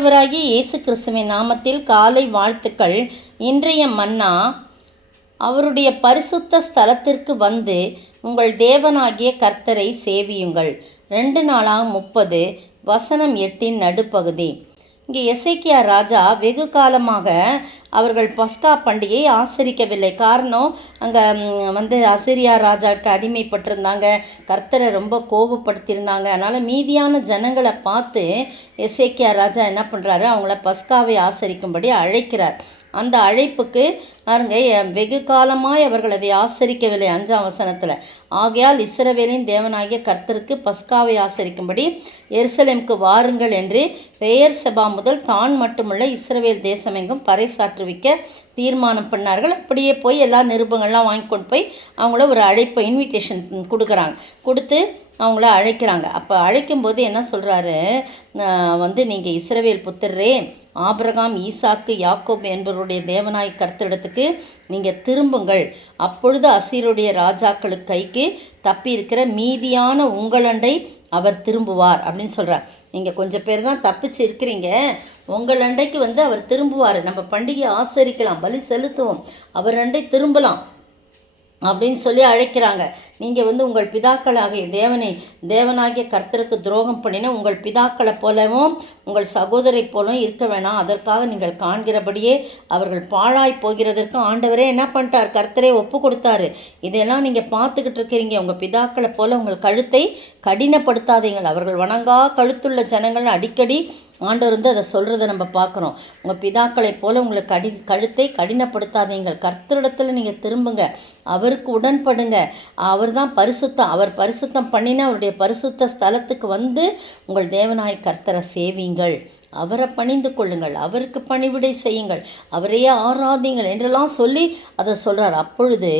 ஆண்டவராகிய இயேசு கிறிஸ்துவின் நாமத்தில் காலை வாழ்த்துக்கள். இன்றைய மன்னா, அவருடைய பரிசுத்த ஸ்தலத்திற்கு வந்து உங்கள் தேவனாகிய கர்த்தரை சேவியுங்கள். 2 நாளாம் 30 வசனம் 8 நடுப்பகுதி. இங்கே எசேக்கியா ராஜா வெகு காலமாக அவர்கள் பஸ்கா பண்டிகையை ஆசரிக்கவில்லை. காரணம், அங்கே அசிரியா ராஜாட்ட அடிமைப்பட்டிருந்தாங்க, கர்த்தரை ரொம்ப கோபப்படுத்தியிருந்தாங்க. அதனால் மீதியான ஜனங்களை பார்த்து எசேக்கியா ராஜா என்ன பண்ணுறாரு, அவங்கள பஸ்காவை ஆசரிக்கும்படி அழைக்கிறார். அந்த அழைப்புக்கு பாருங்க, வெகு காலமாய் அவர்கள் அதை ஆசரிக்கவில்லை. 5ஆம் வசனத்தில், ஆகையால் இஸ்ரவேலின் தேவனாகிய கர்த்தருக்கு பஸ்காவை ஆசரிக்கும்படி எருசலேமுக்கு வாருங்கள் என்று பெயர் செபா முதல் தான் மட்டுமுள்ள இஸ்ரவேல் தேசமெங்கும் பறைசாற்றுவிக்க தீர்மானம் பண்ணார்கள். அப்படியே போய் எல்லா நிருபங்கள்லாம் வாங்கி கொண்டு போய் அவங்கள ஒரு அழைப்பு இன்விடேஷன் கொடுக்குறாங்க. கொடுத்து அவங்கள அழைக்கிறாங்க. அப்போ அழைக்கும்போது என்ன சொல்கிறாரு, நீங்கள் இஸ்ரவேல் புத்திரரே, ஆபிரகாம், ஈசாக்கு, யாக்கோப் என்பவருடைய தேவனாய் கர்த்தரிடத்துக்கு நீங்கள் திரும்புங்கள். அப்பொழுது அசீருடைய ராஜாக்களுக்கு கைக்கு தப்பி இருக்கிற மீதியான உங்களண்டை அவர் திரும்புவார் அப்படின்னு சொல்கிறார். நீங்கள் கொஞ்சம் பேர் தான் தப்பிச்சு இருக்கிறீங்க, உங்கள் அண்டைக்கு அவர் திரும்புவார். நம்ம பண்டிகை ஆசரிக்கலாம், பலி செலுத்துவோம், அவர் அண்டை திரும்பலாம் அப்படின்னு சொல்லி அழைக்கிறாங்க. நீங்கள் உங்கள் பிதாக்களாகிய தேவனாகிய கர்த்தருக்கு துரோகம் பண்ணினா உங்கள் பிதாக்களை போலவும் உங்கள் சகோதரை போலவும் இருக்க வேணாம். அதற்காக நீங்கள் காண்கிறபடியே அவர்கள் பாழாய் போகிறதற்கு ஆண்டவரே என்ன பண்ணிட்டார், கர்த்தரே ஒப்பு கொடுத்தாரு. இதெல்லாம் நீங்கள் பார்த்துக்கிட்டு இருக்கிறீங்க. உங்கள் பிதாக்களை போல உங்கள் கழுத்தை கடினப்படுத்தாதீங்கள். அவர்கள் வணங்கா கழுத்துள்ள ஜனங்கள்னு அடிக்கடி ஆண்டவர் அதை சொல்கிறத நம்ம பார்க்குறோம். உங்கள் பிதாக்களை போல் உங்களை கழுத்தை கடினப்படுத்தாதீங்கள். கர்த்தரிடத்தில் நீங்கள் திரும்புங்க, அவருக்கு உடன்படுங்க. அவர் தான் பரிசுத்தம். அவர் பரிசுத்தம் பண்ணினா அவருடைய பரிசுத்த ஸ்தலத்துக்கு வந்து உங்கள் தேவனாய் கர்த்தரை சேவிங்கள், அவரை பணிந்து கொள்ளுங்கள், அவருக்கு பணிவிடை செய்யுங்கள், அவரையே ஆராதிங்கள் என்றெல்லாம் சொல்லி அதை சொல்கிறார். அப்பொழுது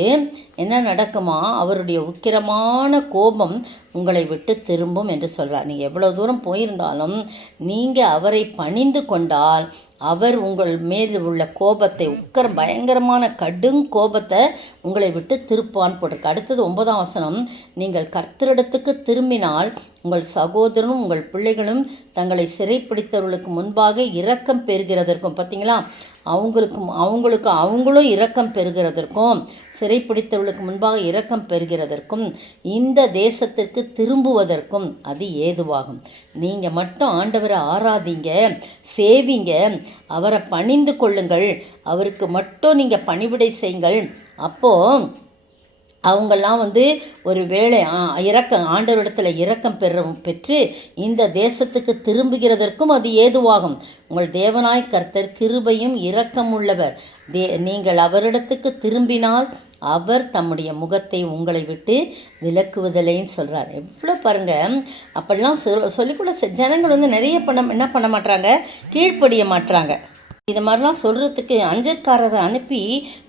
என்ன நடக்குமா, அவருடைய உக்கிரமான கோபம் உங்களை விட்டு திரும்பும் என்று சொல்கிறார். நீங்கள் எவ்வளோ தூரம் போயிருந்தாலும் நீங்கள் அவரை பணிந்து கொண்டால் அவர் உங்கள் மேல் உள்ள கோபத்தை, பயங்கரமான கடும் கோபத்தை உங்களை விட்டு திருப்பான் போட்டிருக்கு. அடுத்தது 9ஆம் வசனம், நீங்கள் கர்த்தரிடத்துக்கு திரும்பினால் உங்கள் சகோதரனும் உங்கள் பிள்ளைகளும் தங்களை சிறைப்பிடித்தவர்களுக்கு முன்பாக இரக்கம் பெறுகிறதற்கும், பார்த்தீங்களா, அவங்களும் இரக்கம் பெறுகிறதற்கும், சிறைப்பிடித்தவர்களுக்கு முன்பாக இரக்கம் பெறுகிறதற்கும் இந்த தேசத்திற்கு திரும்புவதற்கும் அது ஏதுவாகும். நீங்கள் மட்டும் ஆண்டவரை ஆராதிங்க, சேவிங்க, அவரை பணிந்து கொள்ளுங்கள், அவருக்கு மட்டும் நீங்கள் பணிவிடை செய்யுங்கள். அப்போது அவங்கெல்லாம் ஒரு வேளை ஆண்டவரிடத்தில் இரக்கம் பெற்று இந்த தேசத்துக்கு திரும்புகிறதற்கும் அது ஏதுவாகும். உங்கள் தேவனாய் கர்த்தர் கிருபையும் இரக்கம் உள்ளவர். நீங்கள் அவரிடத்துக்கு திரும்பினால் அவர் தம்முடைய முகத்தை உங்களை விட்டு விலக்குவதில்லைன்னு சொல்கிறார். எவ்வளோ பாருங்கள், அப்படிலாம் சொல்லிக்கூட ஜனங்கள் நிறைய என்ன பண்ண மாட்டாங்க, கீழ்ப்படிய மாட்டாங்க. இது மாதிரிலாம் சொல்கிறதுக்கு அஞ்சற்காரரை அனுப்பி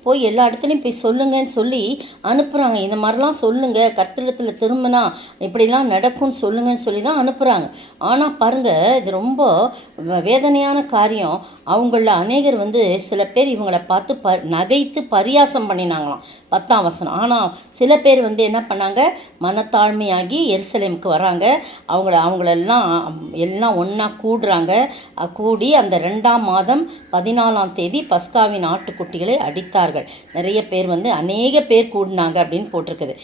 போய் எல்லா இடத்துலையும் போய் சொல்லுங்கன்னு சொல்லி அனுப்புகிறாங்க. இந்த மாதிரிலாம் சொல்லுங்கள், கர்த்தரிடத்தில் திரும்பினா இப்படிலாம் நடக்கும்னு சொல்லுங்கன்னு சொல்லி தான் அனுப்புகிறாங்க. ஆனால் பாருங்கள், இது ரொம்ப வேதனையான காரியம். அவங்களில் அநேகர் சில பேர் இவங்களை பார்த்து நகைத்து பரியாசம் பண்ணினாங்களாம் 10ஆம் வசனம். ஆனால் சில பேர் என்ன பண்ணாங்க, மனத்தாழ்மையாகி எருசலேமுக்கு வராங்க. அவங்களெல்லாம் ஒன்றா கூடுறாங்க. கூடி அந்த 2ஆம் மாதம் 14ஆம் தேதி பஸ்காவின் ஆட்டுக்குட்டிகளை அடித்தார்கள். நிறைய பேர் அநேக பேர் கூடினாங்க அப்படின்னு போட்டிருக்குது.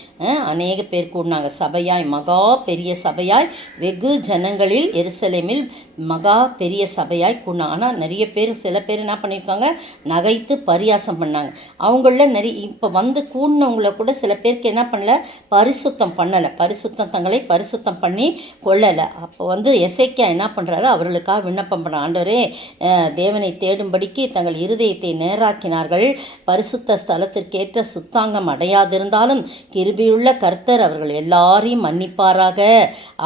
அநேக பேர் கூடினாங்க, சபையாய், மகா பெரிய சபையாய், வெகு ஜனங்களில் எருசலேமில் மகா பெரிய சபையாய் கூடினாங்க. ஆனால் நிறைய பேர், சில பேர் என்ன பண்ணியிருக்காங்க, நகைத்து பரியாசம் பண்ணாங்க. அவங்கள இப்போ கூடினவங்கள கூட சில பேருக்கு என்ன பண்ணல, பரிசுத்தம் பண்ணலை, தங்களை பரிசுத்தம் பண்ணி கொள்ளலை. அப்போ எசேக்கியா என்ன பண்ணுறாரு, அவர்களுக்காக விண்ணப்பம் பண்ணுற, ஆண்டவரே, தேவனை தேடும்படிக்கு தங்கள் இருதயத்தை நேராக்கினார்கள், பரிசுத்த ஸ்தலத்திற்கேற்ற சுத்தாங்கம் அடையாதிருந்தாலும் கிருபையுள்ள கர்த்தர் அவர்கள் எல்லாரையும் மன்னிப்பாராக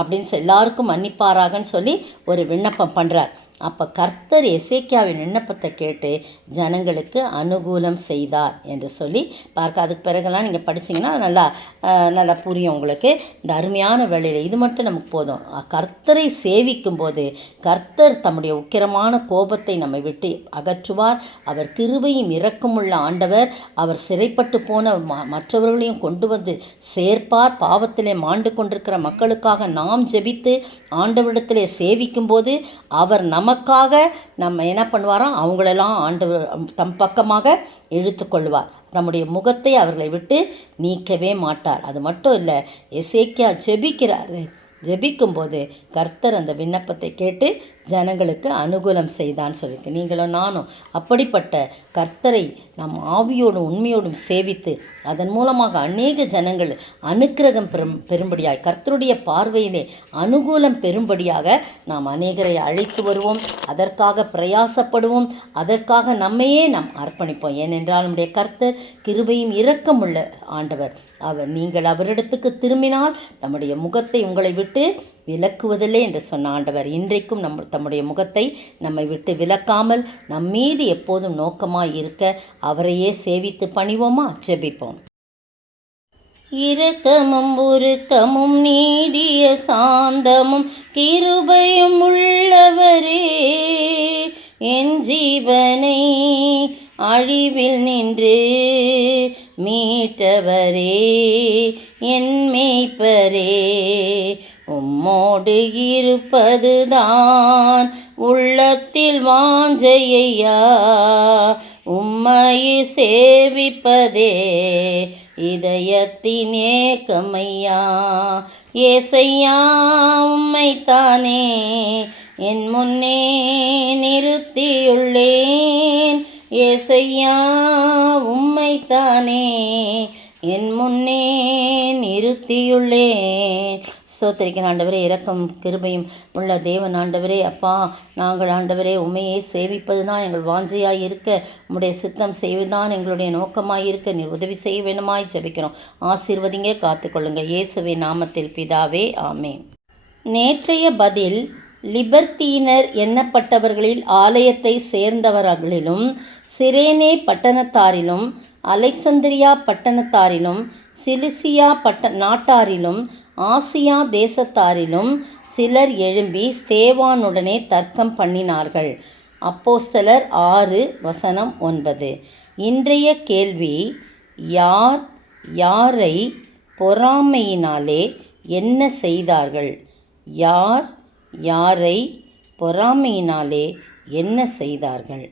அப்படின்னு எல்லாருக்கும் மன்னிப்பாராகன்னு சொல்லி ஒரு விண்ணப்பம் பண்ணுறார். அப்போ கர்த்தர் எசேக்கியாவின் விண்ணப்பத்தை கேட்டு ஜனங்களுக்கு அனுகூலம் செய்தார் என்று சொல்லி பார்க்க. அதுக்கு பிறகுலாம் நீங்கள் படிச்சிங்கன்னா நல்லா புரியும் உங்களுக்கு. இந்த அருமையான வேளையில் இது மட்டும் நமக்கு போதும். கர்த்தரை சேவிக்கும் போது கர்த்தர் தம்முடைய உக்கிரமான கோபத்தை நம்மை விட்டு அகற்றுவார். அவர் கிருபையும் இரக்கமுள்ள ஆண்டவர். அவர் சிறைப்பட்டு போன மற்றவர்களையும் கொண்டு வந்து சேர்ப்பார். பாவத்திலே மாண்டு கொண்டிருக்கிற மக்களுக்காக நாம் ஜெபித்து ஆண்டவரிடத்திலே சேவிக்கும் போது அவர் நமக்கு நமக்காக நம்ம என்ன பண்ணுவாராம், அவங்களெல்லாம் ஆண்டவர் தம் பக்கமாக இழுத்துக்கொள்வார். நம்முடைய முகத்தை அவர்களை விட்டு நீக்கவே மாட்டார். அது மட்டும் இல்லை, எசேக்கியா ஜெபிக்கும்போது கர்த்தர் அந்த விண்ணப்பத்தை கேட்டு ஜனங்களுக்கு அனுகூலம் செய்தான்னு சொல்லியிருக்கு. நீங்களும் நானும் அப்படிப்பட்ட கர்த்தரை நம் ஆவியோடும் உண்மையோடும் சேவித்து அதன் மூலமாக அநேக ஜனங்கள் அனுக்கிரகம் பெறும்படியாக, கர்த்தருடைய பார்வையிலே அனுகூலம் பெறும்படியாக நாம் அநேகரை அழைத்து வருவோம். அதற்காக பிரயாசப்படுவோம். அதற்காக நம்மையே நாம் அர்ப்பணிப்போம். ஏனென்றால் நம்முடைய கர்த்தர் கிருபையும் இரக்கமுள்ள ஆண்டவர். நீங்கள் அவரிடத்துக்கு திரும்பினால் தம்முடைய முகத்தை உங்களை விட்டு விலக்குவதில்லை என்று சொன்ன ஆண்டவர் இன்றைக்கும் தம்முடைய முகத்தை நம்மை விட்டு விலக்காமல் நம் மீது எப்போதும் நோக்கமாய் இருக்க அவரையே சேவித்து பணிவோமா? ஜெபிப்போம். இரக்கமும் உருக்கமும் நீடிய சாந்தமும் கிருபையும் உள்ளவரே, என் ஜீவனை அழிவில் நின்று மீட்டவரே, என் மேய்ப்பரே, உம்மோடு இருப்பதுதான் உள்ளத்தில் வாஞ்சையா, உம்மையை சேவிப்பதே இதயத்தின் ஏக்கமையா. ஏசையா, உம்மைத்தானே என் முன்னே நிறுத்தியுள்ளேன். ஏசையா, உம்மைத்தானே என் முன்னே நிறுத்தியுள்ளேன். ஸ்தோத்திரிக்கிற ஆண்டவரே, இரக்கம் கிருபையும் உள்ள தேவன் ஆண்டவரே, அப்பா, நாங்கள் ஆண்டவரே உண்மையை சேவிப்பது தான் எங்கள் வாஞ்சையாய் இருக்க, உம்முடைய சித்தம் செய்வதுதான் எங்களுடைய நோக்கமாய் இருக்க நீர் உதவி செய்ய வேணுமாய் ஜெபிக்கிறோம். ஆசீர்வதிங்க, காத்துக்கொள்ளுங்க. இயேசுவின் நாமத்தில் பிதாவே, ஆமேன். நேற்றைய பதில், லிபர்த்தீனர் எண்ணப்பட்டவர்களில் ஆலயத்தை சேர்ந்தவர்களிலும் சிரேனே பட்டணத்தாரிலும் அலெக்சந்திரியா பட்டணத்தாரிலும் சிலிசியா நாட்டாரிலும் ஆசியா தேசத்தாரிலும் சிலர் எழும்பி ஸ்தேவானுடனே தர்க்கம் பண்ணினார்கள். அப்போஸ்தலர் 6:9. இன்றைய கேள்வி, யாரை பொறாமையினாலே என்ன செய்தார்கள்? யாரை பொறாமையினாலே என்ன செய்தார்கள்?